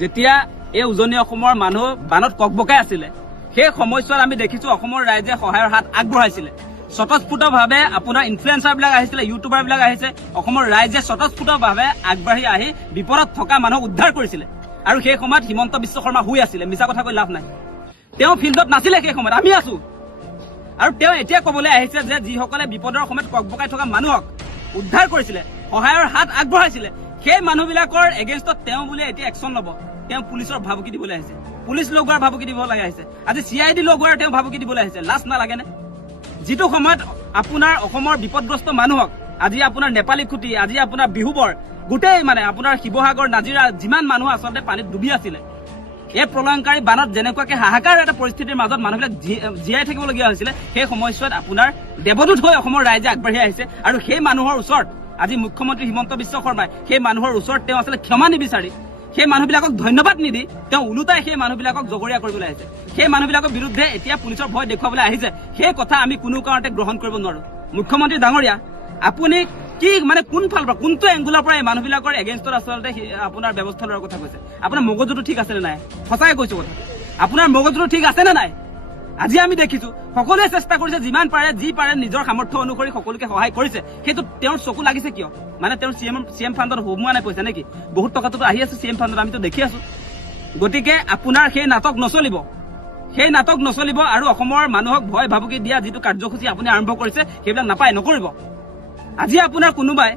যেতিয়া এই উজনি অসমৰ মানুহ বানত ককবকাই আছিলে সেই সময়ছোৱাত আমি দেখিছো অসমৰ ৰাইজে সহায়ৰ হাত আগবঢ়াইছিলে স্বতঃস্ফূৰ্তভাৱে আপোনাৰ ইনফ্লুৱেঞ্চাৰবিলাক আহিছিলে ইউটিউবাৰবিলাক আহিছে অসমৰ ৰাইজে স্বতঃস্ফূৰ্তভাৱে আগবাঢ়ি আহি বিপদত থকা মানুহক উদ্ধাৰ কৰিছিলে আৰু সেই সময়ত হিমন্ত বিশ্ব শৰ্মা শুই আছিলে মিছা কথা কৈ লাভ নাই তেওঁ ফিল্ডত নাছিলে সেই সময়ত আমি আছো আৰু তেওঁ এতিয়া ক'বলৈ আহিছে যে যিসকলে বিপদৰ সময়ত ককবকাই থকা মানুহক উদ্ধাৰ কৰিছিলে সহায়ৰ হাত আগবঢ়াইছিলে সেই মানুহবিলাকৰ এগেইনষ্টত তেওঁ বোলে এতিয়া একশ্যন ল'ব তেওঁ পুলিচৰ ভাবুকি দিবলৈ আহিছে পুলিচ লগোৱাৰ ভাবুকি দিব লাগে আহিছে আজি CID লগোৱাৰ তেওঁ ভাবুকি দিবলৈ আহিছে লাজ নালাগেনে যিটো সময়ত আপোনাৰ অসমৰ বিপদগ্ৰস্ত মানুহক আজি আপোনাৰ নেপালী খুটি আজি আপোনাৰ বিহুবৰ গোটেই মানে আপোনাৰ শিৱসাগৰ নাজিৰা যিমান মানুহ আচলতে পানীত ডুবি আছিলে এই প্ৰলয়ংকাৰী বানত যেনেকুৱাকে হাহাকাৰ এটা পৰিস্থিতিৰ মাজত মানুহবিলাক জীয়াই থাকিবলগীয়া হৈছিলে সেই সময়ছোৱাত আপোনাৰ দেৱদূত হৈ অসমৰ ৰাইজে আগবাঢ়ি আহিছে আৰু সেই মানুহৰ ওচৰত আজি মুখ্যমন্ত্ৰী হিমন্ত বিশ্ব শৰ্মাই সেই মানুহৰ ওচৰত তেওঁ আচলতে ক্ষমা নিবিচাৰি সেই মানুহবিলাকক ধন্যবাদ নিদি তেওঁ ওলোটাই সেই মানুহবিলাকক জগৰীয়া কৰিবলৈ আহিছে সেই মানুহবিলাকৰ বিৰুদ্ধে এতিয়া পুলিচৰ ভয় দেখুৱাবলৈ আহিছে সেই কথা আমি কোনো কাৰণতে গ্ৰহণ কৰিব নোৱাৰো মুখ্যমন্ত্ৰী ডাঙৰীয়া আপুনি কি মানে কোন ফালৰ পৰা কোনটো এংগুলৰ পৰা এই মানুহবিলাকৰ এগেইনষ্টত আচলতে আপোনাৰ ব্যৱস্থা লোৱাৰ কথা কৈছে আপোনাৰ মগজুটো ঠিক আছে নে নাই সঁচাই কৈছো কথা আপোনাৰ মগজুটো ঠিক আছে নে নাই আজি আমি দেখিছো সকলোৱে চেষ্টা কৰিছে যিমান পাৰে যি পাৰে নিজৰ সামৰ্থ্য অনুসৰি সকলোকে সহায় কৰিছে সেইটো তেওঁৰ চকু লাগিছে কিয় মানে তেওঁৰ CM ফাণ্ডত সোমোৱা নাই পইচা নেকি বহুত টকাটো আহি আছে CM ফাণ্ডত আমিতো দেখি আছো গতিকে আপোনাৰ সেই নাটক নচলিব আৰু অসমৰ মানুহক ভয় ভাবুকি দিয়া যিটো কাৰ্যসূচী আপুনি আৰম্ভ কৰিছে সেইবিলাক নাপায় নকৰিব আজি আপোনাৰ কোনোবাই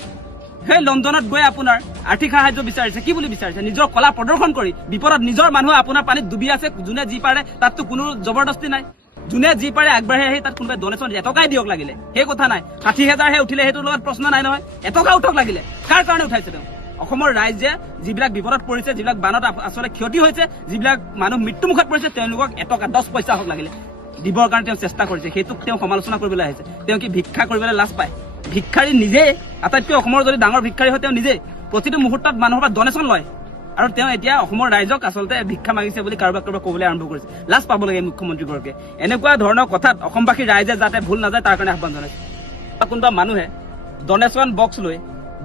সেই লণ্ডনত গৈ আপোনাৰ আৰ্থিক সাহায্য বিচাৰিছে কি বুলি বিচাৰিছে নিজৰ কলা প্ৰদৰ্শন কৰি বিপদত নিজৰ মানুহ আপোনাৰ পানীত ডুবি আছে যোনে যি পাৰে তাততো কোনো জবৰদস্তি নাই যোনে যি পাৰে আগবাঢ়ি আহি তাত কোনোবাই ডনেশ্যন এটকাই দিয়ক লাগিলে সেই কথা নাই 60,000 হে উঠিলে সেইটোৰ লগত প্ৰশ্ন নাই নহয় এটকা উঠক লাগিলে কাৰ কাৰণে উঠাইছে তেওঁ অসমৰ ৰাইজে যিবিলাক বিপদত পৰিছে যিবিলাক বানত আচলতে ক্ষতি হৈছে যিবিলাক মানুহ মৃত্যুমুখত পৰিছে তেওঁলোকক এটকা 10 পইচা হওক লাগিলে দিবৰ কাৰণে তেওঁ চেষ্টা কৰিছে সেইটোক তেওঁ সমালোচনা কৰিবলৈ আহিছে তেওঁ কি ভিক্ষা কৰিবলৈ লাজ পায় ভিক্ষাৰী নিজে আটাইতকৈ অসমৰ যদি ডাঙৰ ভিক্ষাৰী হয় তেওঁ নিজে প্ৰতিটো মুহূৰ্তত মানুহৰ পৰা ডনেশ্যন লয় আৰু তেওঁ এতিয়া অসমৰ ৰাইজক আচলতে ভিক্ষা মাগিছে বুলি কাৰোবাক ক'বলৈ আৰম্ভ কৰিছে লাজ পাব লাগে মুখ্যমন্ত্ৰীগৰাকীয়ে এনেকুৱা ধৰণৰ কথাত অসমবাসী ৰাইজে যাতে ভুল নাযায় তাৰ কাৰণে আহ্বান জনাইছে কোনোবা মানুহে ডনেশ্যন বক্স লৈ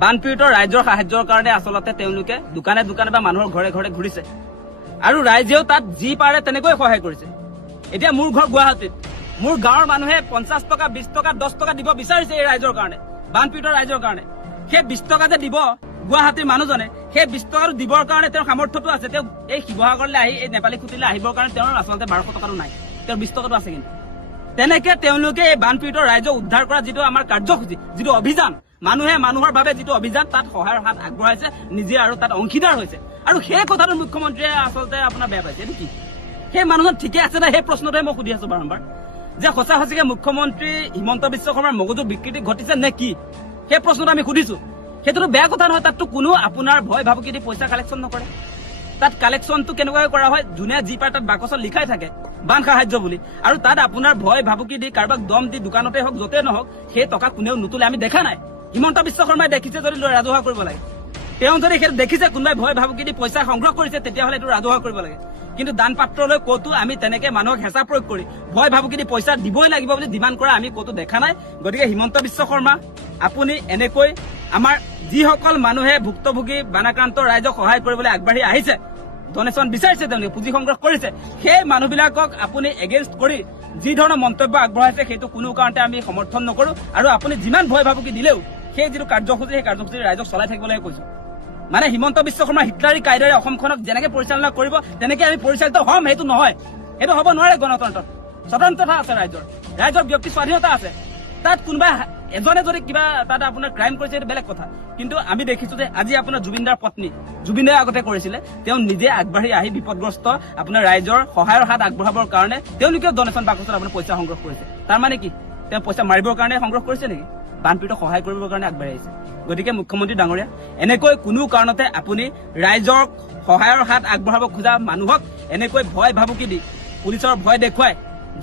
বানপীড়িত ৰাইজৰ সাহায্যৰ কাৰণে আচলতে তেওঁলোকে দোকানে দোকানে বা মানুহৰ ঘৰে ঘৰে ঘূৰিছে আৰু ৰাইজেও তাত যি পাৰে তেনেকৈ সহায় কৰিছে এতিয়া মোৰ ঘৰ গুৱাহাটীত মোৰ গাঁৱৰ মানুহে 50 টকা 20 টকা 10 টকা দিব বিচাৰিছে এই ৰাইজৰ কাৰণে বানপীড়িত ৰাইজৰ কাৰণে সেই 20 টকা যে দিব গুৱাহাটীৰ মানুহজনে সেই 20 টকাটো দিবৰ কাৰণে তেওঁৰ সামৰ্থ্যটো আছে তেওঁ এই শিৱসাগৰলৈ আহি এই নেপালী খুটিলৈ আহিবৰ কাৰণে তেওঁৰ আচলতে 1200 টকাটো নাই তেওঁৰ 20 টকাটো আছে কিন্তু তেনেকে তেওঁলোকে এই বানপীড়িত ৰাইজক উদ্ধাৰ কৰা যিটো আমাৰ কাৰ্যসূচী যিটো অভিযান মানুহে মানুহৰ বাবে যিটো অভিযান তাত সহায়ৰ হাত আগবঢ়াইছে নিজে আৰু তাত অংশীদাৰ হৈছে আৰু সেই কথাটো মুখ্যমন্ত্ৰীয়ে আচলতে আপোনাৰ বেয়া পাইছে এইটো কি সেই মানুহজন ঠিকে আছে না সেই প্ৰশ্নটোৱে মই সুধি আছো বাৰম্বাৰ যে সঁচা সঁচিকে মুখ্যমন্ত্ৰী হিমন্ত বিশ্ব শৰ্মাৰ মগজুৰ বিকৃতি ঘটিছে নে কি সেই প্ৰশ্নটো আমি সুধিছো সেইটোতো বেয়া কথা নহয় তাততো কোনো আপোনাৰ ভয় ভাবুকি দি পইচা কালেকশ্যন নকৰে তাত কালেকশ্যনটো কেনেকৈ কৰা হয় যোনে যি পাৰে তাত বাকচত লিখাই থাকে বান সাহায্য বুলি আৰু তাত আপোনাৰ ভয় ভাবুকি দি কাৰোবাক দম দি দোকানতে হওক য'তে নহওক সেই টকা কোনেও নুতুলে আমি দেখা নাই হিমন্ত বিশ্ব শৰ্মাই দেখিছে যদি ৰাজহুৱা কৰিব লাগে তেওঁ যদি সেইটো দেখিছে কোনোবাই ভয় ভাবুকি দি পইচা সংগ্ৰহ কৰিছে তেতিয়াহ'লে এইটো ৰাজহুৱা কৰিব লাগে কিন্তু দান পাত্ৰলৈ ক'তো আমি তেনেকে মানুহক হেঁচা প্ৰয়োগ কৰি ভয় ভাবুকি দি পইচা দিবই লাগিব বুলি ডিমাণ্ড কৰা আমি ক'তো দেখা নাই গতিকে হিমন্ত বিশ্ব শৰ্মা আপুনি এনেকৈ আমাৰ যিসকল মানুহে ভুক্তভোগী বানাক্ৰান্ত ৰাইজক সহায় কৰিবলৈ আগবাঢ়ি আহিছে ডনেশ্যন বিচাৰিছে তেওঁলোকে পুঁজি সংগ্ৰহ কৰিছে সেই মানুহবিলাকক আপুনি এগেইনষ্ট কৰি যি ধৰণৰ মন্তব্য আগবঢ়াইছে সেইটো কোনো কাৰণতে আমি সমৰ্থন নকৰো আৰু আপুনি যিমান ভয় ভাবুকি দিলেও সেই যিটো কাৰ্যসূচী সেই কাৰ্যসূচী ৰাইজক চলাই থাকিবলৈ কৈছো মানে হিমন্ত বিশ্ব শৰ্মা হিটলাৰী কায়দাৰে অসমখনক যেনেকে পৰিচালনা কৰিব তেনেকে আমি পৰিচালিত হ'ম সেইটো নহয় সেইটো হ'ব নোৱাৰে গণতন্ত্ৰত স্বতন্ত্ৰতা আছে ৰাইজৰ ব্যক্তি স্বাধীনতা আছে তাত কোনোবা এজনে যদি কিবা তাত আপোনাৰ ক্ৰাইম কৰিছে এইটো বেলেগ কথা কিন্তু আমি দেখিছো যে আজি আপোনাৰ জুবিনদাৰ পত্নী জুবিনে আগতে কৰিছিলে তেওঁ নিজে আগবাঢ়ি আহি বিপদগ্ৰস্ত আপোনাৰ ৰাইজৰ সহায়ৰ হাত আগবঢ়াবৰ কাৰণে তেওঁলোকেও ডনেশ্যন বাকচত আপোনাৰ পইচা সংগ্ৰহ কৰিছে তাৰ মানে কি তেওঁ পইচা মাৰিবৰ কাৰণে সংগ্ৰহ কৰিছে নেকি বানপীড়িতক সহায় কৰিবৰ কাৰণে আগবাঢ়ি আহিছে গতিকে মুখ্যমন্ত্ৰী ডাঙৰীয়া এনেকৈ কোনো কাৰণতে আপুনি ৰাইজৰ সহায়ৰ হাত আগবঢ়াব খোজা মানুহক এনেকৈ ভয় ভাবুকি দি পুলিচৰ ভয় দেখুৱাই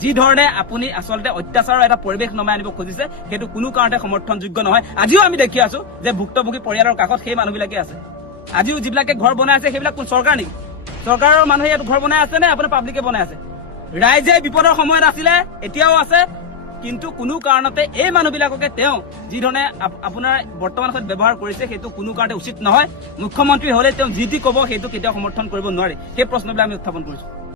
যি ধৰণে আপুনি আচলতে অত্যাচাৰৰ এটা পৰিৱেশ নমাই আনিব খুজিছে সেইটো কোনো কাৰণতে সমৰ্থনযোগ্য নহয় আজিও আমি দেখি আছো যে ভুক্তভোগী পৰিয়ালৰ কাষত সেই মানুহবিলাকে আছে আজিও যিবিলাকে ঘৰ বনাই আছে সেইবিলাক কোন চৰকাৰ নেকি চৰকাৰৰ মানুহে ইয়াত ঘৰ বনাই আছে নে আপোনাৰ পাব্লিকে বনাই আছে ৰাইজে বিপদৰ সময়ত আছিলে এতিয়াও আছে কিন্তু কোনো কাৰণতে এই মানুহবিলাককে তেওঁ যি ধৰণে আপোনাৰ বৰ্তমান সময়ত ব্যৱহাৰ কৰিছে সেইটো কোনো কাৰণতে উচিত নহয়। মুখ্যমন্ত্ৰী হলে তেওঁ যি ক'ব সেইটো কেতিয়াও সমৰ্থন কৰিব নোৱাৰে। সেই প্ৰশ্নবিলাক আমি উত্থাপন কৰিছো।